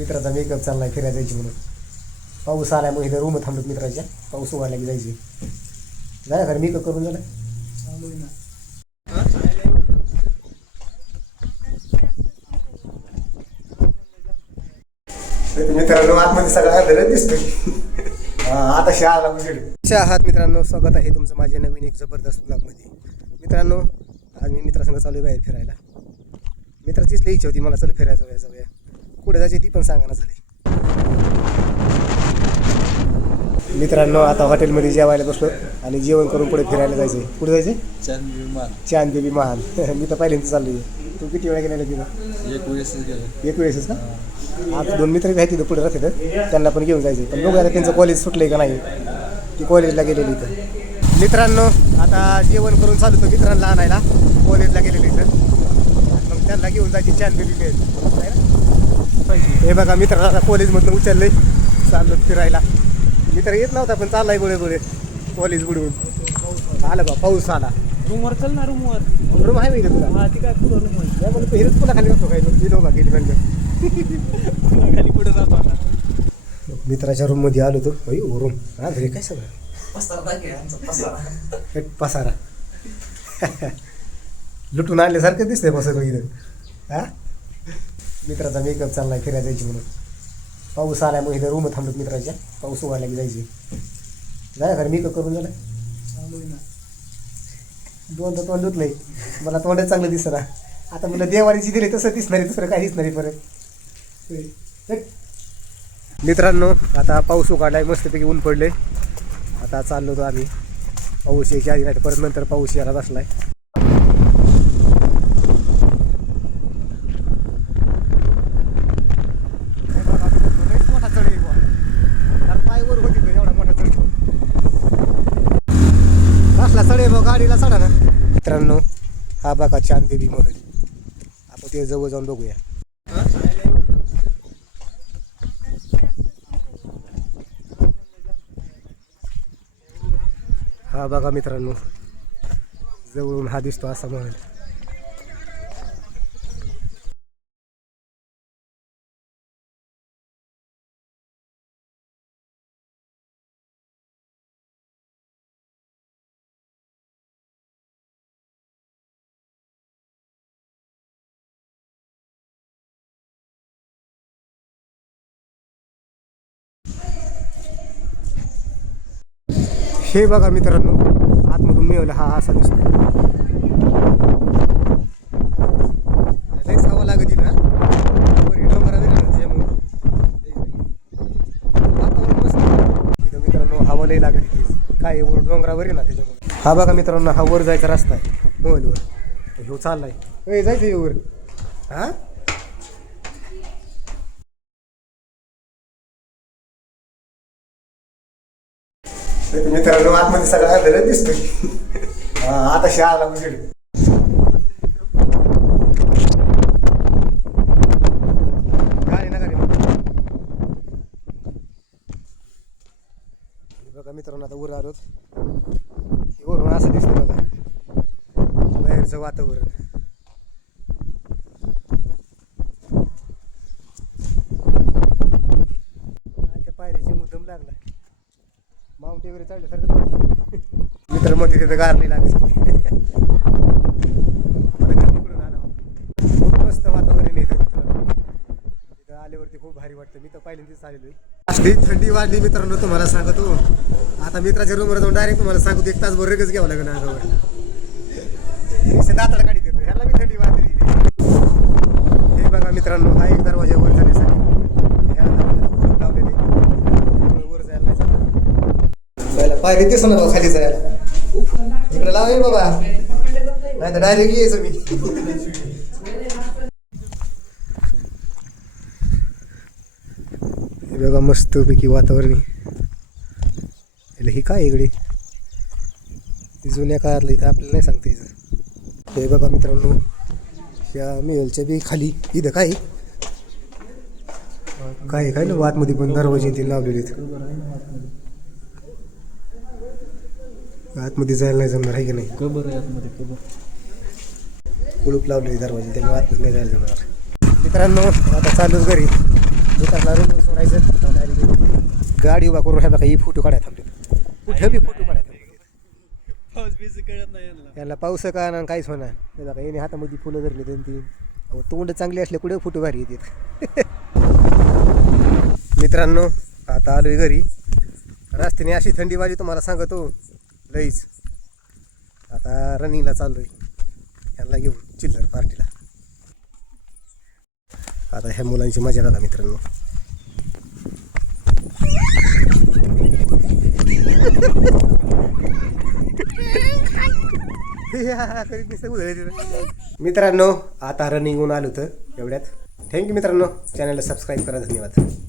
मित्राचा मेकअप चाललाय फिरायला जायची म्हणून. पाऊस आल्यामुळे इथं रूम थांबत मित्राच्या. पाऊस उघडला की जायचे. झालं खरं मेकअप करून झालं. मित्रांनो आतमध्ये सगळा घरच दिसतोय. आता शहाला उजेड आहात मित्रांनो. स्वागत आहे तुमचं माझ्या नवीन एक जबरदस्त ब्लॉगमध्ये. मित्रांनो आज मी मित्रासंग चालू आहे बाहेर फिरायला. मित्राचीच लई इच्छा होती मला चल फिरायला जाऊया. कुठे जायची ती पण सांगायला झाली. मित्रांनो आता हॉटेलमध्ये जेवायला बसलो आणि जेवण करून पुढे फिरायला जायचंय. कुठे जायचंय? चांदबेबी महाल. मी तर पहिल्यांदा चाललोय. तू किती वेळा गेलेला तिथं? एक वेळेसच का? आज दोन मित्र आहेत तिथं पुढे राहतात, त्यांना पण घेऊन जायचं. पण बघूया त्यांचं कॉलेज सुटलंय का नाही. ती कॉलेजला गेलेली इथं. मित्रांनो आता जेवण करून चालू होतं मित्रांना आणायला. कॉलेजला गेलेली इथं. मग त्यांना घेऊन जायची चांदबेबी मिळेल. हे बघा मित्रांनो कॉलेजमधून उचललंय चाललो फिरायला. मित्र येत नव्हता पण चाललाय गोळे कॉलेज बुडवून. आलं बा पाऊस आला. रूमवर चल ना. रूम आहे माहिती तुला? हा ती काय पुढं रूम आहे. म्हणून हिरच पुन्हा खाली बसतो काय मी दोघा गेली म्हणजे पुन्हा खाली पुढे जातो आता. मित्राच्या रूम मध्ये आलो तो. रूम हा घरी काय सगळं पसारा लुटून आणल्यासारखं दिसतंय बसतो इथं. हा मित्राचा मेकअप चाललाय फिरायला जायची म्हणून. पाऊस आल्यामुळे इथं रूम थांबत मित्राच्या. पाऊस उघडला की जायचे. झालं खरं मेकअप करून झालं. दोनदा तोंड धुतलंय. मला तोंडच चांगलं दिसतं ना. आता मला देवारीची दिली तसं दिसणार आहे, दुसरं काही दिसणार आहे परत. मित्रांनो आता पाऊस उघडलाय मस्तपैकी ऊन पडले. आता चाललो होतो आम्ही. पाऊस यायच्या आधी नाही परत नंतर पाऊस यायला बसलाय. मोठा चढ पायवर होती तो एवढा मोठा चढ. कसला चढ आहे गाडीला चढा ना. मित्रांनो हा बघा चांदबेबी महल. आपण ते जवळ जाऊन बघूया. हा बघा मित्रांनो जवळून हा दिसतो असा महल. हे बघा मित्रांनो आतमधून मिळवलं हा असा दिसतो. लईच हवा लागत ना वरी डोंगरावर त्याच्यामुळे वातावरण मस्त इथं मित्रांनो. हवा लई लागत इथे काय वर डोंगरावर आहे ना त्याच्यामुळे. हा बघा मित्रांनो हा वर जायचा रस्ता आहे महलवर. ह्यो चाललाय जायचं वर. हा मित्रांनो आतमध्ये सगळा घरच दिसतोय. आता शहाला उजेड. गाडी ना गाडी बघा मित्रांनो आता वर आलोत. वरून असं दिसतं बघा बाहेरचं वातावरण. त्या पायरीची मुद्दम लागला. माउंट एव्हरेस्ट चढल्यासारखं मित्र मध्ये तिथं गारली लागली. मला गर्दीकडून आला. खूप मस्त वातावरण येतं मित्रांनो. तिथं आल्यावरती खूप भारी वाटतं. मी तर पहिल्यांदाच आलेलो आहे. असली थंडी वाढली मित्रांनो तुम्हाला सांगतो. आता मित्राच्या रूमवर जाऊन डायरेक्ट तुम्हाला सांगतो 1 तास बरोबरच घ्यावं लागेल अंगावर. दाताला काढी देतो ह्याला मी थंडी वाढलेली. हे बघा मित्रांनो हा एक दरवाजा वर जाण्यासाठी. ह्या दरवाजाला कुलूप लावलेले वर जायला नाही चालत. पायरी दिसू ना खाली जायला. इकडे लाव बाबा नाही तर डायरेक्ट यायचं मी. हे बघा मस्तपैकी वातावरण. ही काय इकडे जुन्या काळातलं इथं आपल्याला नाही सांगता यायचं. हे बघा मित्रांनो या मेलच्या बी खाली इथं काय काय काय ना आतमध्ये पण दरवाजे ते लावलेले आतमध्ये जायला नाही जमणार आहे की नाही. कुलूप लावलेली दरवाजे त्यामुळे आतमध्ये नाही जायला जमणार. मित्रांनो आता चालूच घरी. मित्राला रूम सोडायचं डायरेक्ट गाडी उभा करून ह्या बघा ही फोटो काढायला थांबले कुठं बी फोटो काढायला थांबले पाऊस बीस कळत नाही यांना. याला पाऊस का ना काहीच होणार हे बघा याने हातामध्ये फुलं धरली 2-3 अहो तोंड चांगली असले कुठे फोटो भारी येतात मित्रांनो आता आलोय घरी रस्त्याने अशी थंडी वाजली तुम्हाला सांगतो लईच आता रनिंगला चाललोय यांना घेऊन चिल्लर पार्टीला आता ह्या मुलांची मजा बघा मित्रांनो मित्रांनो आता रनिंग होऊन आलो तर एवढ्यात थँक्यू मित्रांनो चॅनलला सबस्क्राईब करा धन्यवाद